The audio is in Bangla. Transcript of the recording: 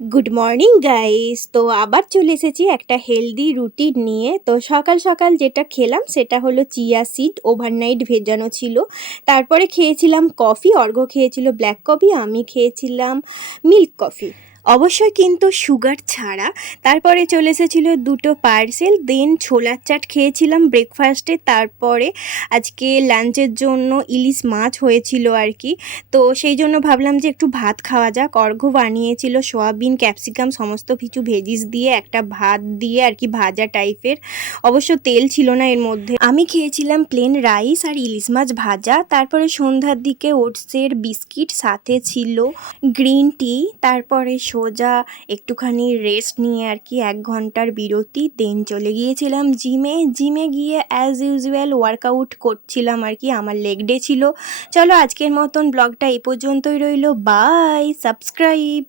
Good morning guys. তো আবার চলে এসেছি একটা হেলদি রুটিন নিয়ে। তো সকাল সকাল যেটা খেলাম সেটা হলো চিয়া সিড ওভারনাইট ভেজানো ছিল। তারপরে খেয়েছিলাম কফি, অর্ঘ্য খেয়েছিল ব্ল্যাক কফি, আমি খেয়েছিলাম মিল্ক কফি, অবশ্যই কিন্তু সুগার ছাড়া। তারপরে চলে এসেছিল দুটো পার্সেল, দেন ছোলার চাট খেয়েছিলাম ব্রেকফাস্টে। তারপরে আজকে লাঞ্চের জন্য ইলিশ মাছ হয়েছিল আর কি। তো সেই জন্য ভাবলাম যে একটু ভাত খাওয়া যাক। অর্ঘ্য বানিয়েছিল সোয়াবিন ক্যাপসিকাম সমস্ত কিছু ভেজিস দিয়ে একটা ভাত দিয়ে আর কি, ভাজা টাইপের। অবশ্য তেল ছিল না এর মধ্যে। আমি খেয়েছিলাম প্লেন রাইস আর ইলিশ মাছ ভাজা। তারপরে সন্ধ্যার দিকে ওটসের বিস্কিট, সাথে ছিল গ্রিন টি। তারপরে সোজা একটুখানি রেস্ট নিয়ে আর কি 1 ঘন্টার বিরতি, দেন চলে গিয়েছিলাম জিমে গিয়ে অ্যাজ ইউজুয়াল ওয়ার্কআউট করছিলাম আর কি, আমার লেগ ডে ছিল। চলো আজকের মতন ব্লগটা এই পর্যন্তই রইলো। Bye, subscribe.